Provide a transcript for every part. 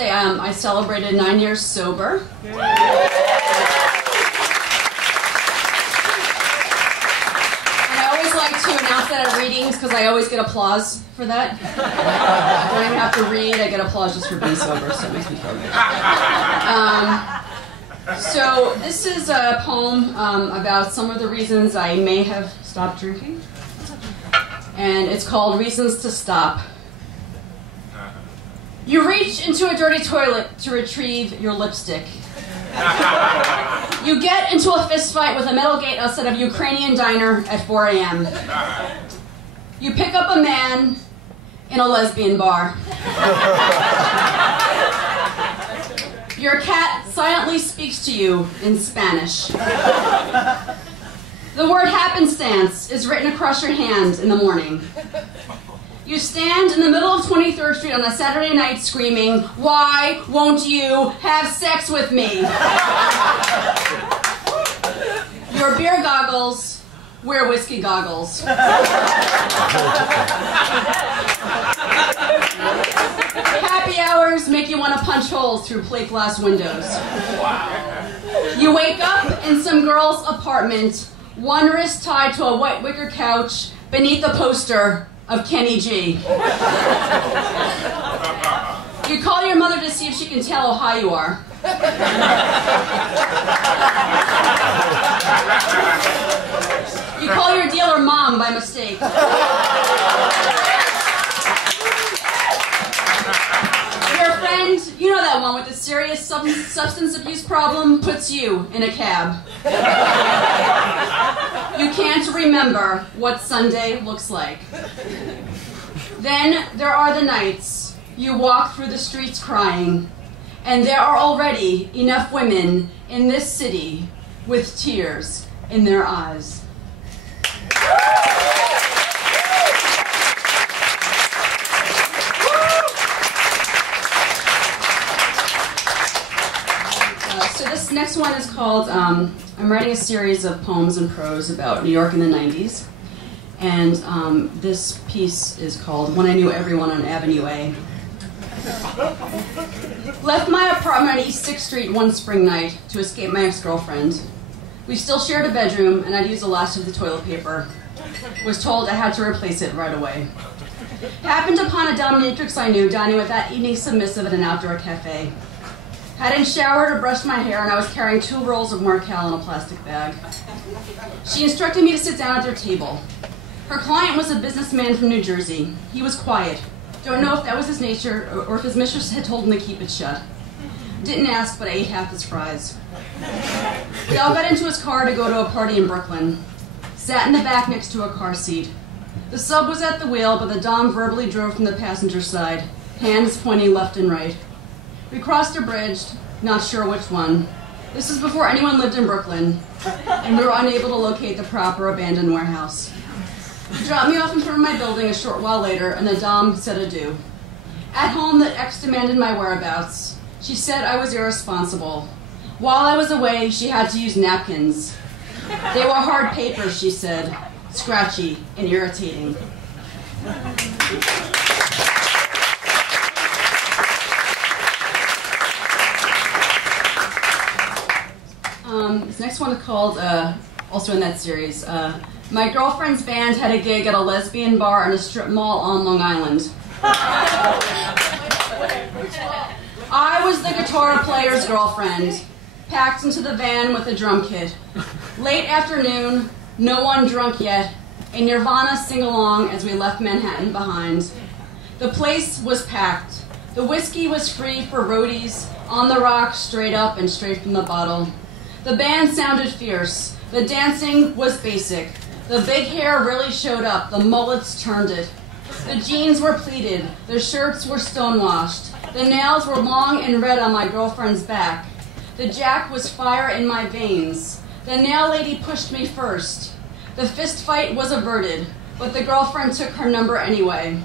Thursday, I celebrated 9 years sober. And I always like to announce that at readings because I always get applause for that. When I have to read, I get applause just for being sober, so it makes me feel good. So this is a poem about some of the reasons I may have stopped drinking. And it's called Reasons to Stop. You reach into a dirty toilet to retrieve your lipstick. You get into a fist fight with a metal gate outside of a Ukrainian diner at 4 a.m. You pick up a man in a lesbian bar. Your cat silently speaks to you in Spanish. The word happenstance is written across your hand in the morning. You stand in the middle of 23rd Street on a Saturday night screaming, "Why won't you have sex with me?" Your beer goggles wear whiskey goggles. Happy hours make you want to punch holes through plate glass windows. You wake up in some girl's apartment, one wrist tied to a white wicker couch beneath a poster of Kenny G. You call your mother to see if she can tell how high you are. You call your dealer mom by mistake. Your friend, you know that one with the serious substance abuse problem, puts you in a cab. You can't remember what Sunday looks like. Then there are the nights you walk through the streets crying, and there are already enough women in this city with tears in their eyes. So this next one is called, I'm writing a series of poems and prose about New York in the 90s. And this piece is called When I Knew Everyone on Avenue A. Left my apartment on East 6th Street one spring night to escape my ex-girlfriend. We still shared a bedroom, and I'd used the last of the toilet paper. Was told I had to replace it right away. Happened upon a dominatrix I knew dining with that evening submissive at an outdoor cafe. Hadn't showered or brushed my hair, and I was carrying 2 rolls of Markel in a plastic bag. She instructed me to sit down at their table. Her client was a businessman from New Jersey. He was quiet. Don't know if that was his nature or if his mistress had told him to keep it shut. Didn't ask, but I ate half his fries. We all got into his car to go to a party in Brooklyn. Sat in the back next to a car seat. The sub was at the wheel, but the dom verbally drove from the passenger side, hands pointing left and right. We crossed a bridge, not sure which one. This was before anyone lived in Brooklyn, and we were unable to locate the proper abandoned warehouse. He dropped me off in front of my building a short while later, and the dom said adieu. At home, the ex demanded my whereabouts. She said I was irresponsible. While I was away, she had to use napkins. They were hard papers, she said, scratchy and irritating. This next one is called, also in that series, My Girlfriend's Band Had a Gig at a Lesbian Bar in a strip mall on Long Island. I was the guitar player's girlfriend, packed into the van with a drum kit. Late afternoon, no one drunk yet, a Nirvana sing-along as we left Manhattan behind. The place was packed. The whiskey was free for roadies, on the rocks, straight up and straight from the bottle. The band sounded fierce. The dancing was basic. The big hair really showed up. The mullets turned it. The jeans were pleated. The shirts were stonewashed. The nails were long and red on my girlfriend's back. The jack was fire in my veins. The nail lady pushed me first. The fist fight was averted, but the girlfriend took her number anyway.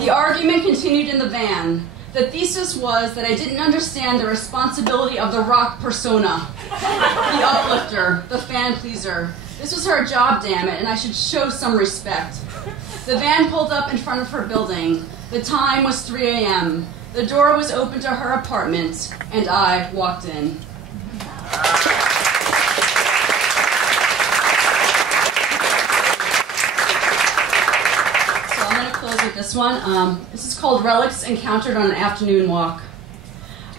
The argument continued in the van. The thesis was that I didn't understand the responsibility of the rock persona, the uplifter, the fan pleaser. This was her job, damn it, and I should show some respect. The van pulled up in front of her building. The time was 3 a.m. The door was open to her apartment, and I walked in. So I'm going to close with this one. This is called Relics Encountered on an Afternoon Walk.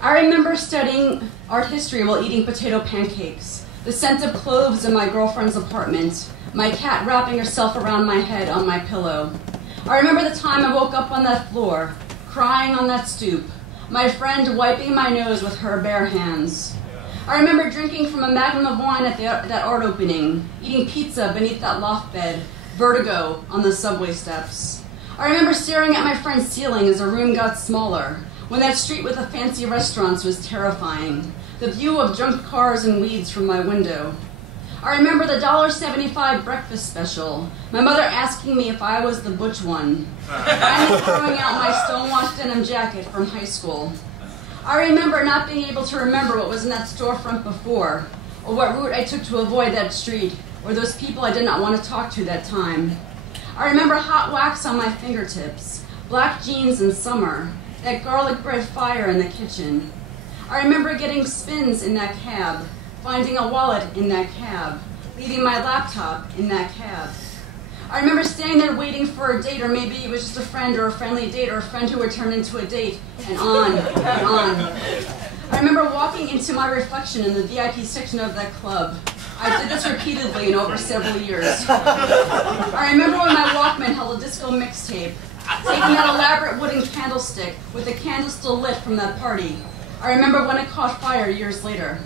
I remember studying art history while eating potato pancakes, the scent of cloves in my girlfriend's apartment, my cat wrapping herself around my head on my pillow. I remember the time I woke up on that floor, crying on that stoop, my friend wiping my nose with her bare hands. I remember drinking from a magnum of wine at that art opening, eating pizza beneath that loft bed, vertigo on the subway steps. I remember staring at my friend's ceiling as her room got smaller, when that street with the fancy restaurants was terrifying, the view of junk cars and weeds from my window. I remember the $1.75 breakfast special, my mother asking me if I was the butch one, finally throwing out my stonewashed denim jacket from high school. I remember not being able to remember what was in that storefront before, or what route I took to avoid that street, or those people I did not want to talk to that time. I remember hot wax on my fingertips, black jeans in summer, that garlic bread fire in the kitchen. I remember getting spins in that cab, finding a wallet in that cab, leaving my laptop in that cab. I remember standing there waiting for a date, or maybe it was just a friend or a friendly date or a friend who would turn into a date, and on and on. I remember walking into my reflection in the VIP section of that club. I did this repeatedly and over several years. I remember when my Walkman held a disco mixtape, taking that elaborate wooden candlestick with the candle still lit from that party. I remember when it caught fire years later.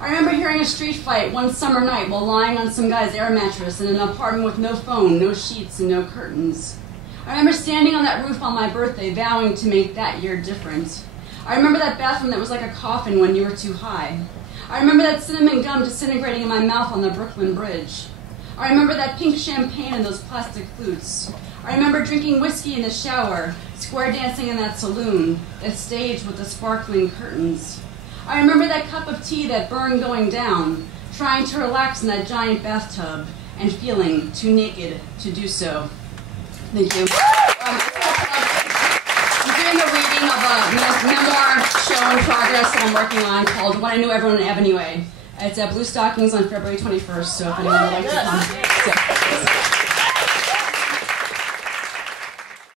I remember hearing a street fight one summer night while lying on some guy's air mattress in an apartment with no phone, no sheets, and no curtains. I remember standing on that roof on my birthday vowing to make that year different. I remember that bathroom that was like a coffin when you were too high. I remember that cinnamon gum disintegrating in my mouth on the Brooklyn Bridge. I remember that pink champagne and those plastic flutes. I remember drinking whiskey in the shower, square dancing in that saloon, that stage with the sparkling curtains. I remember that cup of tea that burned going down, trying to relax in that giant bathtub, and feeling too naked to do so. Thank you. I'm doing a reading of a memoir show in progress that I'm working on called What I Knew Everyone in Avenue A. It's at Blue Stockings on February 21st, so if anyone would like to come.